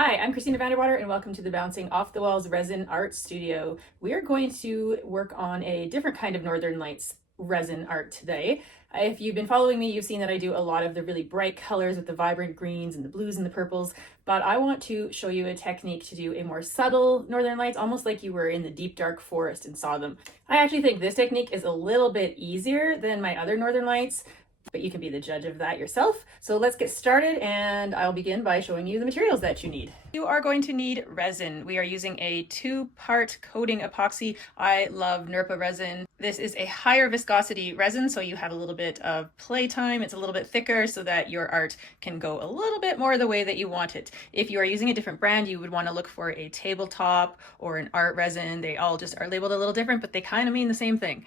Hi, I'm Christina Vanderwater and welcome to the Bouncing Off the Walls Resin Art Studio. We are going to work on a different kind of Northern Lights resin art today. If you've been following me, you've seen that I do a lot of the really bright colors with the vibrant greens and the blues and the purples, but I want to show you a technique to do a more subtle Northern Lights, almost like you were in the deep dark forest and saw them. I actually think this technique is a little bit easier than my other Northern Lights, but you can be the judge of that yourself. So let's get started, and I'll begin by showing you the materials that you need. You are going to need resin. We are using a 2-part coating epoxy. I love Nurpa resin. This is a higher viscosity resin, so you have a little bit of playtime. It's a little bit thicker so that your art can go a little bit more the way that you want it. If you are using a different brand, you would want to look for a tabletop or an art resin. They all just are labeled a little different, but they kind of mean the same thing.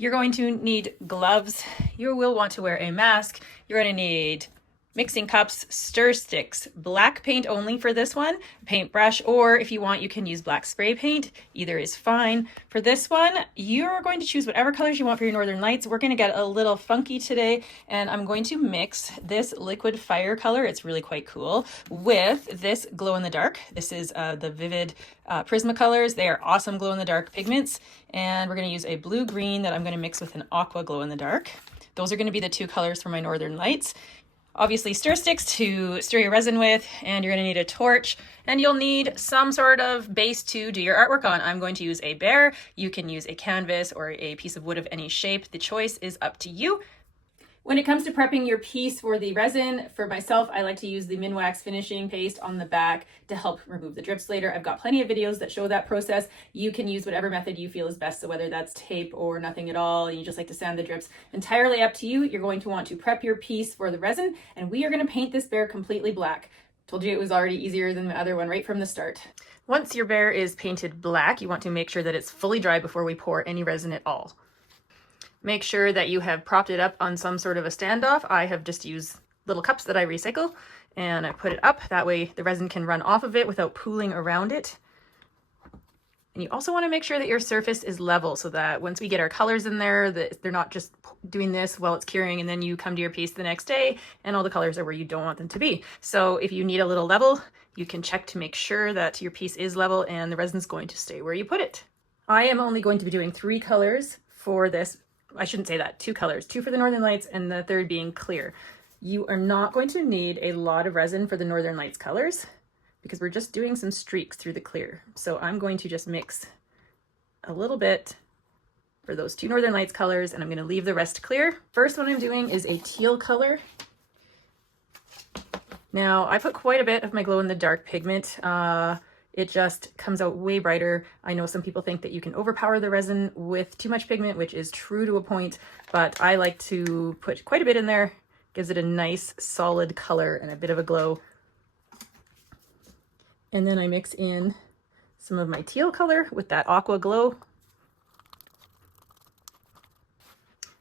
You're going to need gloves. You will want to wear a mask. You're going to need mixing cups, stir sticks, black paint only for this one, paintbrush, or if you want, you can use black spray paint. Either is fine. For this one, you're going to choose whatever colors you want for your Northern Lights. We're going to get a little funky today, and I'm going to mix this liquid fire color, it's really quite cool, with this glow in the dark. This is the Vivid Prismacolors. They are awesome glow in the dark pigments, and we're going to use a blue-green that I'm going to mix with an aqua glow in the dark. Those are going to be the two colors for my Northern Lights. Obviously stir sticks to stir your resin with, and you're going to need a torch, and you'll need some sort of base to do your artwork on. I'm going to use a bear. You can use a canvas or a piece of wood of any shape. The choice is up to you. When it comes to prepping your piece for the resin, for myself, I like to use the Minwax finishing paste on the back to help remove the drips later. I've got plenty of videos that show that process. You can use whatever method you feel is best, so whether that's tape or nothing at all, and you just like to sand the drips, entirely up to you. You're going to want to prep your piece for the resin, and we are going to paint this bear completely black. Told you it was already easier than the other one right from the start. Once your bear is painted black, you want to make sure that it's fully dry before we pour any resin at all. Make sure that you have propped it up on some sort of a standoff. I have just used little cups that I recycle, and I put it up. That way the resin can run off of it without pooling around it. And you also want to make sure that your surface is level so that once we get our colors in there, that they're not just doing this while it's curing and then you come to your piece the next day and all the colors are where you don't want them to be. So if you need a little level, you can check to make sure that your piece is level and the resin's going to stay where you put it. I am only going to be doing 3 colors for this. I shouldn't say that, 2 colors, 2 for the Northern Lights and the third being clear. You are not going to need a lot of resin for the Northern Lights colors because we're just doing some streaks through the clear. So I'm going to just mix a little bit for those 2 Northern Lights colors, and I'm going to leave the rest clear. First one I'm doing is a teal color. Now I put quite a bit of my glow in the dark pigment. It just comes out way brighter. I know some people think that you can overpower the resin with too much pigment, which is true to a point, but I like to put quite a bit in there. Gives it a nice solid color and a bit of a glow. And then I mix in some of my teal color with that aqua glow.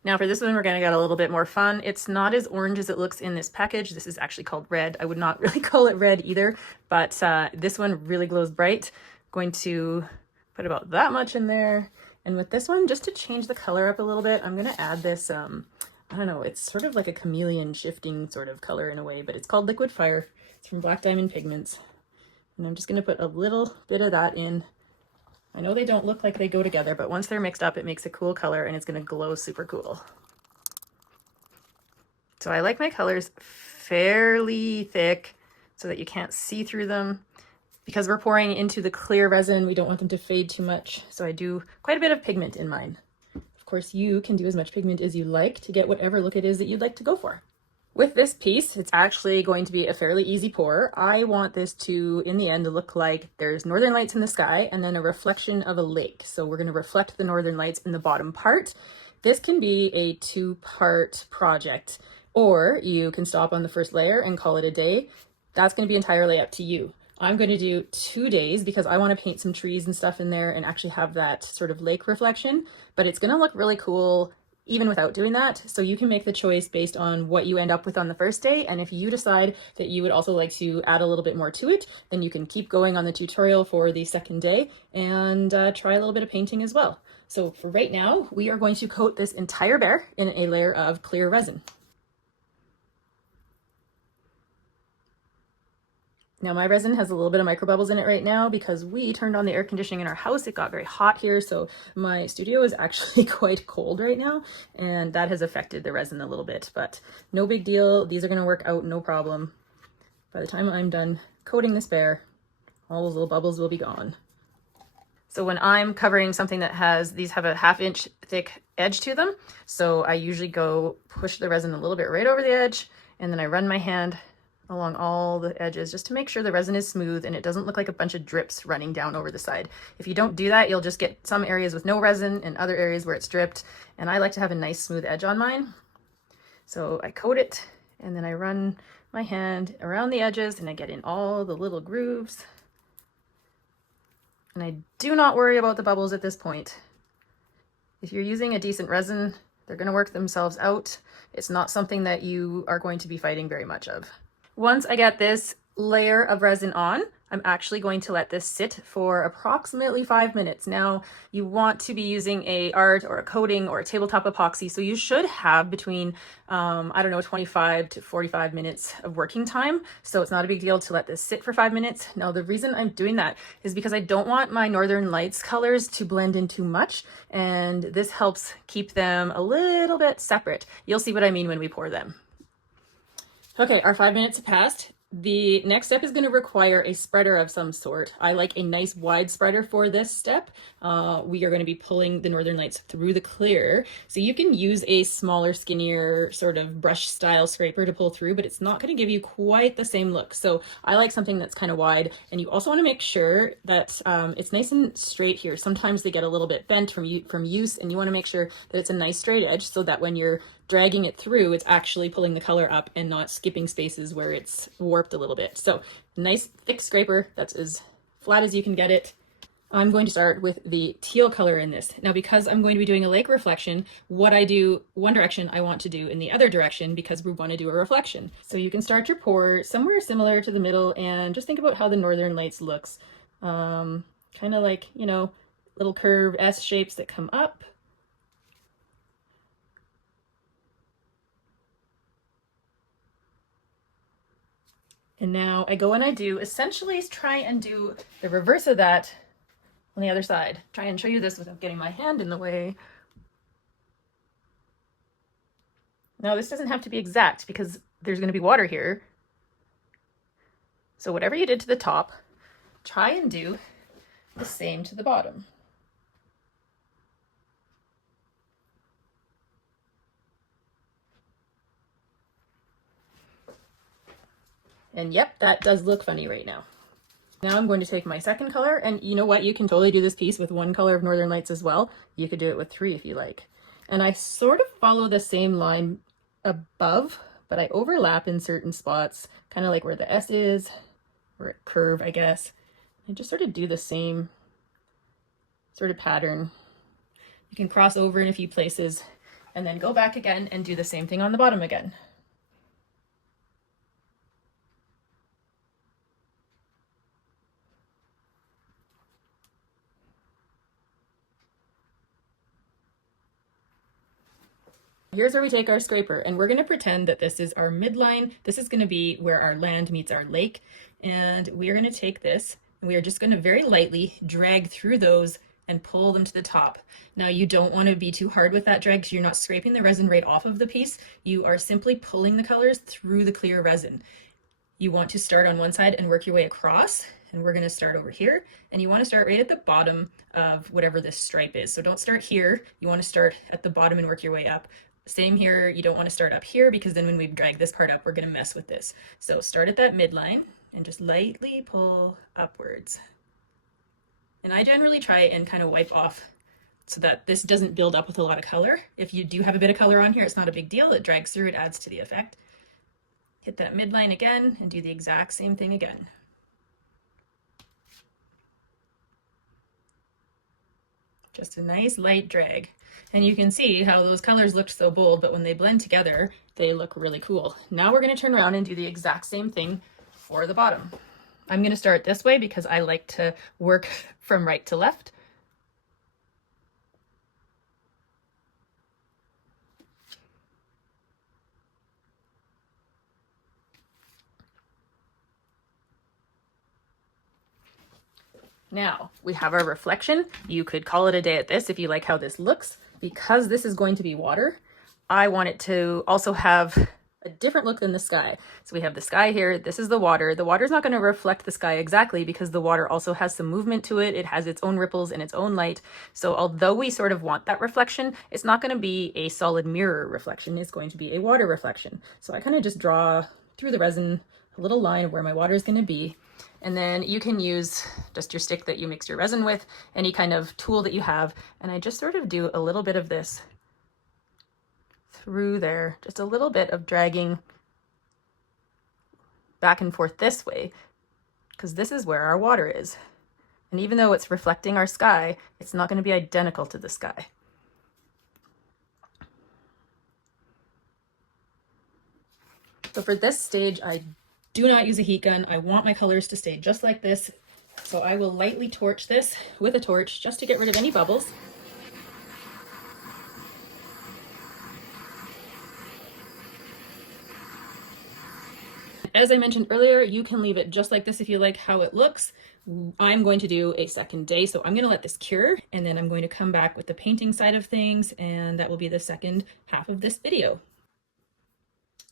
Now for this one, we're going to get a little bit more fun. It's not as orange as it looks in this package. This is actually called red. I would not really call it red either, but this one really glows bright. I'm going to put about that much in there. And with this one, just to change the color up a little bit, I'm going to add this, I don't know, it's sort of like a chameleon shifting sort of color in a way, but it's called Liquid Fire. It's from Black Diamond Pigments. And I'm just going to put a little bit of that in. I know they don't look like they go together, but once they're mixed up, it makes a cool color and it's going to glow super cool. So I like my colors fairly thick so that you can't see through them. Because we're pouring into the clear resin, we don't want them to fade too much. So I do quite a bit of pigment in mine. Of course, you can do as much pigment as you like to get whatever look it is that you'd like to go for. With this piece, it's actually going to be a fairly easy pour. I want this to, in the end, to look like there's Northern Lights in the sky and then a reflection of a lake. So we're going to reflect the Northern Lights in the bottom part. This can be a 2-part project, or you can stop on the first layer and call it a day. That's going to be entirely up to you. I'm going to do 2 days because I want to paint some trees and stuff in there and actually have that sort of lake reflection, but it's going to look really cool even without doing that. So you can make the choice based on what you end up with on the first day. And if you decide that you would also like to add a little bit more to it, then you can keep going on the tutorial for the second day and try a little bit of painting as well. So for right now, we are going to coat this entire bear in a layer of clear resin. Now my resin has a little bit of micro bubbles in it right now because we turned on the air conditioning in our house. It got very hot here, so my studio is actually quite cold right now, and that has affected the resin a little bit, but no big deal. These are going to work out no problem. By the time I'm done coating this bear, all those little bubbles will be gone. So when I'm covering something that has, these have a 1/2 inch thick edge to them, so I usually go push the resin a little bit right over the edge, and then I run my hand along all the edges just to make sure the resin is smooth and it doesn't look like a bunch of drips running down over the side. If you don't do that, you'll just get some areas with no resin and other areas where it's dripped, and I like to have a nice smooth edge on mine. So I coat it, and then I run my hand around the edges and I get in all the little grooves. And I do not worry about the bubbles at this point. If you're using a decent resin, they're going to work themselves out. It's not something that you are going to be fighting very much of. Once I get this layer of resin on, I'm actually going to let this sit for approximately 5 minutes. Now, you want to be using a art or a coating or a tabletop epoxy, so you should have between, I don't know, 25 to 45 minutes of working time. So it's not a big deal to let this sit for 5 minutes. Now, the reason I'm doing that is because I don't want my Northern Lights colors to blend in too much, and this helps keep them a little bit separate. You'll see what I mean when we pour them. Okay, our 5 minutes have passed. The next step is going to require a spreader of some sort. I like a nice wide spreader for this step. We are going to be pulling the Northern Lights through the clear. So you can use a smaller, skinnier sort of brush style scraper to pull through, but it's not going to give you quite the same look. So I like something that's kind of wide, and you also want to make sure that it's nice and straight here. Sometimes they get a little bit bent from use, and you want to make sure that it's a nice straight edge so that when you're dragging it through, it's actually pulling the color up and not skipping spaces where it's warped a little bit. So nice thick scraper that's as flat as you can get it. I'm going to start with the teal color in this. Now, because I'm going to be doing a lake reflection, what I do one direction, I want to do in the other direction because we want to do a reflection. So you can start your pour somewhere similar to the middle and just think about how the Northern Lights looks. Kind of like, you know, little curved S shapes that come up. And now I go and I do essentially try and do the reverse of that on the other side. Try and show you this without getting my hand in the way. Now this doesn't have to be exact because there's going to be water here. So whatever you did to the top, try and do the same to the bottom. And yep, that does look funny right now. Now I'm going to take my second color, and you know what? You can totally do this piece with one color of Northern Lights as well. You could do it with 3 if you like. And I sort of follow the same line above, but I overlap in certain spots, kind of like where the S is, or a curve, I guess. I just sort of do the same sort of pattern. You can cross over in a few places and then go back again and do the same thing on the bottom again. Here's where we take our scraper, and we're going to pretend that this is our midline. This is going to be where our land meets our lake, and we are going to take this and we are just going to very lightly drag through those and pull them to the top. Now you don't want to be too hard with that drag because you're not scraping the resin right off of the piece. You are simply pulling the colors through the clear resin. You want to start on one side and work your way across, and we're going to start over here, and you want to start right at the bottom of whatever this stripe is. So don't start here, you want to start at the bottom and work your way up. Same here, you don't want to start up here because then when we drag this part up, we're going to mess with this. So start at that midline and just lightly pull upwards. And I generally try and kind of wipe off so that this doesn't build up with a lot of color. If you do have a bit of color on here, it's not a big deal. It drags through, it adds to the effect. Hit that midline again and do the exact same thing again. Just a nice light drag. And you can see how those colors looked so bold, but when they blend together, they look really cool. Now we're going to turn around and do the exact same thing for the bottom. I'm going to start this way because I like to work from right to left. Now we have our reflection. You could call it a day at this if you like how this looks. Because this is going to be water, I want it to also have a different look than the sky. So we have the sky here, this is the water. The water is not going to reflect the sky exactly because the water also has some movement to it. It has its own ripples and its own light. So although we sort of want that reflection, it's not going to be a solid mirror reflection. It's going to be a water reflection. So I kind of just draw through the resin a little line of where my water is going to be. And then you can use just your stick that you mix your resin with, any kind of tool that you have. And I just sort of do a little bit of this through there, just a little bit of dragging back and forth this way, because this is where our water is. And even though it's reflecting our sky, it's not going to be identical to the sky. So for this stage, I do not use a heat gun. I want my colors to stay just like this. So I will lightly torch this with a torch just to get rid of any bubbles. As I mentioned earlier, you can leave it just like this if you like how it looks. I'm going to do a second day, so I'm going to let this cure, and then I'm going to come back with the painting side of things, and that will be the second half of this video.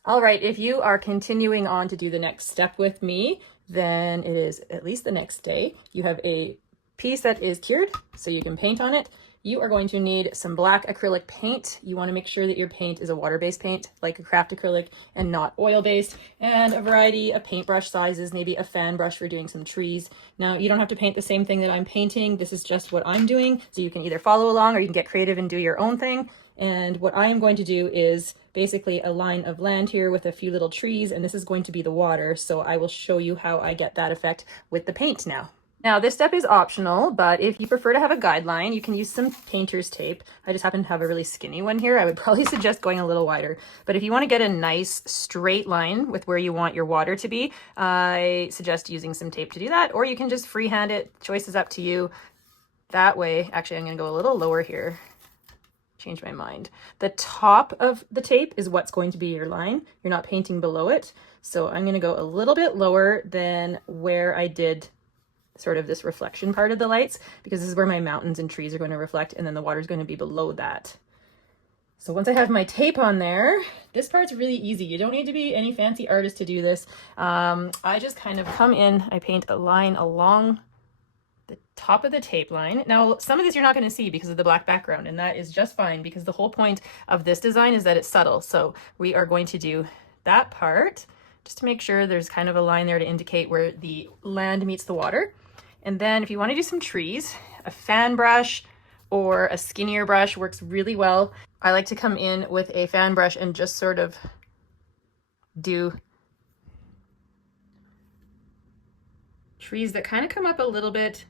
All right, if you are continuing on to do the next step with me, then it is at least the next day. You have a piece that is cured, so you can paint on it. You are going to need some black acrylic paint. You want to make sure that your paint is a water-based paint, like a craft acrylic, and not oil-based, and a variety of paintbrush sizes, maybe a fan brush for doing some trees. Now, you don't have to paint the same thing that I'm painting. This is just what I'm doing, so you can either follow along or you can get creative and do your own thing. And what I am going to do is basically a line of land here with a few little trees, and this is going to be the water, so I will show you how I get that effect with the paint now. Now, this step is optional, but if you prefer to have a guideline, you can use some painter's tape. I just happen to have a really skinny one here. I would probably suggest going a little wider. But if you want to get a nice straight line with where you want your water to be, I suggest using some tape to do that, or you can just freehand it. Choice is up to you. That way, actually, I'm going to go a little lower here. Change my mind. The top of the tape is what's going to be your line. You're not painting below it. So I'm going to go a little bit lower than where I did sort of this reflection part of the lights, because this is where my mountains and trees are going to reflect, and then the water is going to be below that. So once I have my tape on there, this part's really easy. You don't need to be any fancy artist to do this. I just kind of come in, I paint a line along the top of the tape line. Now, some of this you're not going to see because of the black background, and that is just fine, because the whole point of this design is that it's subtle. So we are going to do that part just to make sure there's kind of a line there to indicate where the land meets the water. And then if you want to do some trees, a fan brush or a skinnier brush works really well. I like to come in with a fan brush and just sort of do trees that kind of come up a little bit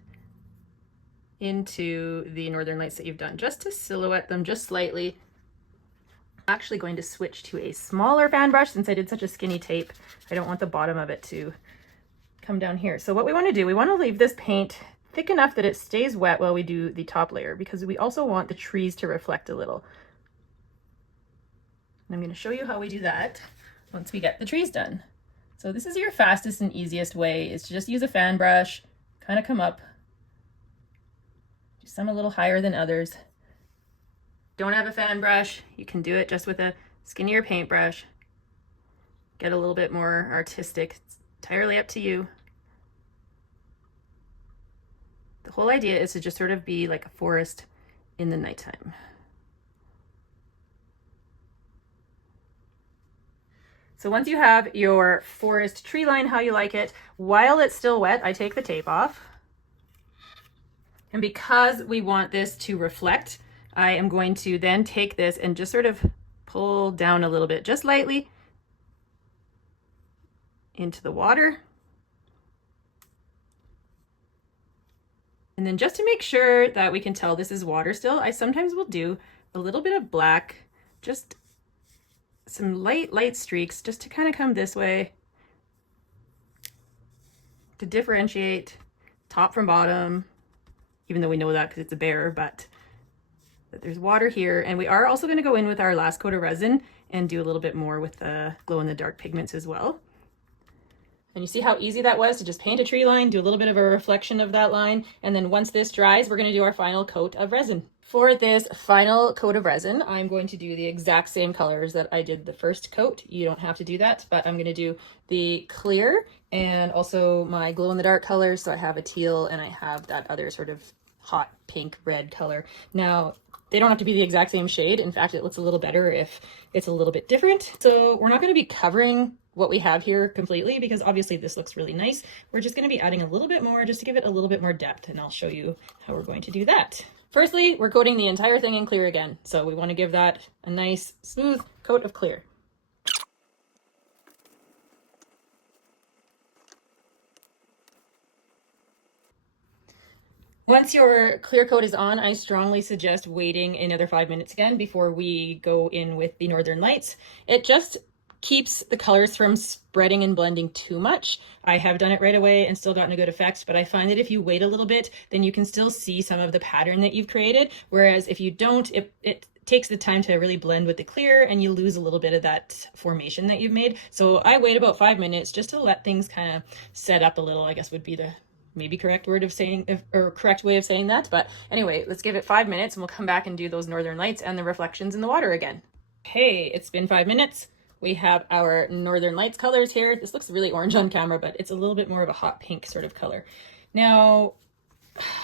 into the northern lights that you've done, just to silhouette them just slightly. I'm actually going to switch to a smaller fan brush since I did such a skinny tape. I don't want the bottom of it to come down here. So what we want to do, we want to leave this paint thick enough that it stays wet while we do the top layer, because we also want the trees to reflect a little. And I'm going to show you how we do that once we get the trees done. So this is your fastest and easiest way, is to just use a fan brush, kind of come up, do some a little higher than others. Don't have a fan brush, you can do it just with a skinnier paintbrush. Get a little bit more artistic, it's entirely up to you. The whole idea is to just sort of be like a forest in the nighttime. So once you have your forest tree line how you like it, while it's still wet, I take the tape off. And because we want this to reflect, I am going to then take this and just sort of pull down a little bit, just lightly, into the water. And then just to make sure that we can tell this is water still, I sometimes will do a little bit of black, just some light streaks, just to kind of come this way to differentiate top from bottom, even though we know that because it's a bear, but there's water here. And we are also going to go in with our last coat of resin and do a little bit more with the glow in the dark pigments as well. And you see how easy that was to just paint a tree line, do a little bit of a reflection of that line, and then once this dries, we're going to do our final coat of resin. For this final coat of resin, I'm going to do the exact same colors that I did the first coat. You don't have to do that, but I'm going to do the clear and also my glow-in-the-dark colors. So I have a teal and I have that other sort of hot pink red color. Now, they don't have to be the exact same shade. In fact, it looks a little better if it's a little bit different. So we're not going to be covering what we have here completely because obviously this looks really nice. We're just going to be adding a little bit more just to give it a little bit more depth, and I'll show you how we're going to do that. Firstly, we're coating the entire thing in clear again. So we want to give that a nice smooth coat of clear. Once your clear coat is on, I strongly suggest waiting another 5 minutes again before we go in with the Northern Lights. It just keeps the colors from spreading and blending too much. I have done it right away and still gotten a good effect, but I find that if you wait a little bit, then you can still see some of the pattern that you've created. Whereas if you don't, it takes the time to really blend with the clear and you lose a little bit of that formation that you've made. So I wait about 5 minutes just to let things kind of set up a little, I guess would be the maybe correct word of saying, or correct way of saying that. But anyway, let's give it 5 minutes and we'll come back and do those Northern Lights and the reflections in the water again. Hey, it's been 5 minutes. We have our Northern Lights colors here. This looks really orange on camera, but it's a little bit more of a hot pink sort of color. Now,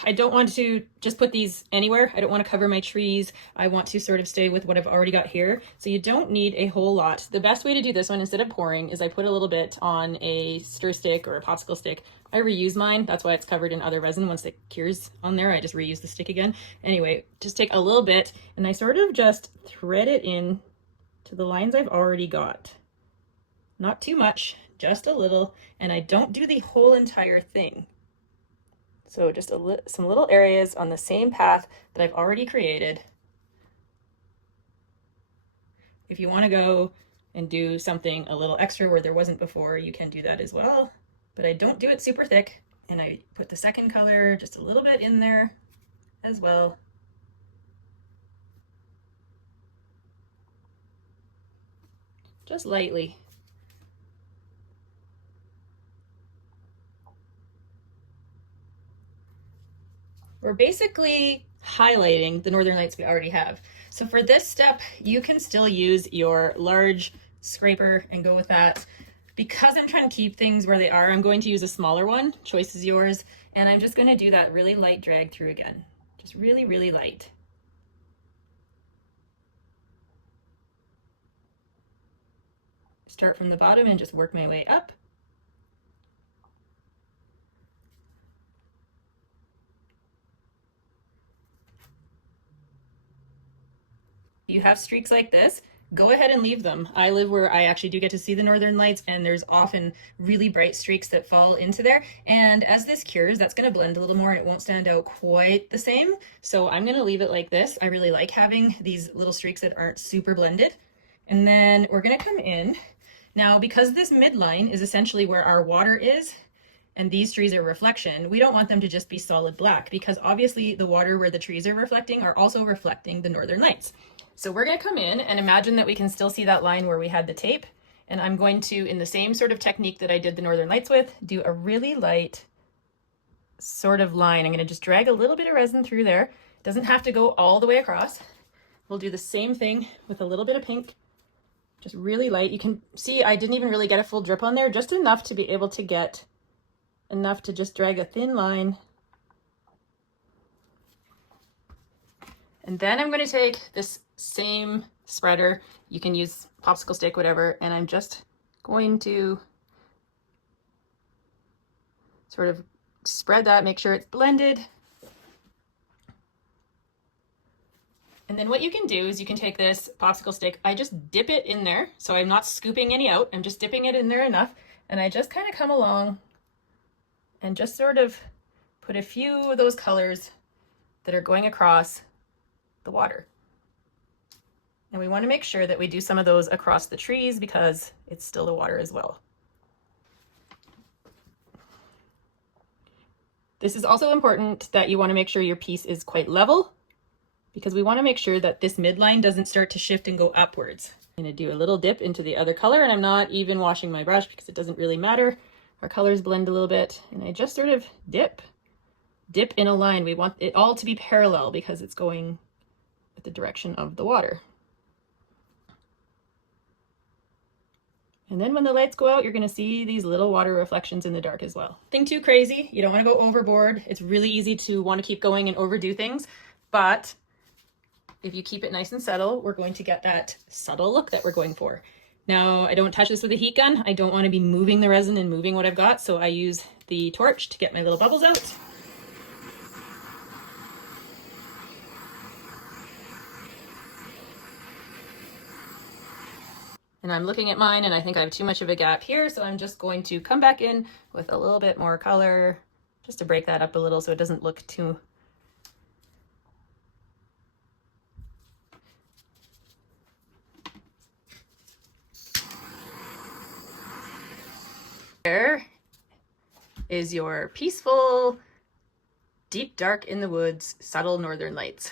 I don't want to just put these anywhere. I don't want to cover my trees. I want to sort of stay with what I've already got here. So you don't need a whole lot. The best way to do this one, instead of pouring, is I put a little bit on a stir stick or a popsicle stick. I reuse mine. That's why it's covered in other resin. Once it cures on there, I just reuse the stick again. Anyway, just take a little bit and I sort of just thread it in to the lines I've already got. Not too much, just a little. And I don't do the whole entire thing. So just some little areas on the same path that I've already created. If you want to go and do something a little extra where there wasn't before, you can do that as well. But I don't do it super thick. And I put the second color just a little bit in there as well. Just lightly. We're basically highlighting the Northern Lights we already have. So for this step, you can still use your large scraper and go with that. Because I'm trying to keep things where they are, I'm going to use a smaller one. Choice is yours. And I'm just going to do that really light drag through again. Just really, really light. Start from the bottom and just work my way up. You have streaks like this, go ahead and leave them. I live where I actually do get to see the Northern Lights, and there's often really bright streaks that fall into there. And as this cures, that's going to blend a little more and it won't stand out quite the same. So I'm going to leave it like this. I really like having these little streaks that aren't super blended. And then we're going to come in. Now, because this midline is essentially where our water is, and these trees are reflection, we don't want them to just be solid black, because obviously the water where the trees are reflecting are also reflecting the Northern Lights. So we're going to come in and imagine that we can still see that line where we had the tape. And I'm going to, in the same sort of technique that I did the Northern Lights with, do a really light sort of line. I'm going to just drag a little bit of resin through there. It doesn't have to go all the way across. We'll do the same thing with a little bit of pink, just really light. You can see I didn't even really get a full drip on there, just enough to be able to get enough to just drag a thin line. And then I'm going to take this same spreader, you can use popsicle stick, whatever, and I'm just going to sort of spread that, make sure it's blended. And then what you can do is you can take this popsicle stick, I just dip it in there, so I'm not scooping any out, I'm just dipping it in there enough, and I just kind of come along and just sort of put a few of those colors that are going across the water. And we want to make sure that we do some of those across the trees because it's still the water as well. This is also important that you want to make sure your piece is quite level, because we want to make sure that this midline doesn't start to shift and go upwards. I'm going to do a little dip into the other color, and I'm not even washing my brush because it doesn't really matter. our colors blend a little bit, and I just sort of dip in a line. We want it all to be parallel because it's going with the direction of the water. And then when the lights go out, you're going to see these little water reflections in the dark as well. Nothing too crazy. You don't want to go overboard. It's really easy to want to keep going and overdo things, but if you keep it nice and subtle, we're going to get that subtle look that we're going for. Now, I don't touch this with a heat gun. I don't want to be moving the resin and moving what I've got, so I use the torch to get my little bubbles out. And I'm looking at mine and I think I have too much of a gap here, so I'm just going to come back in with a little bit more color just to break that up a little so it doesn't look too There is your peaceful, deep dark in the woods, subtle northern lights.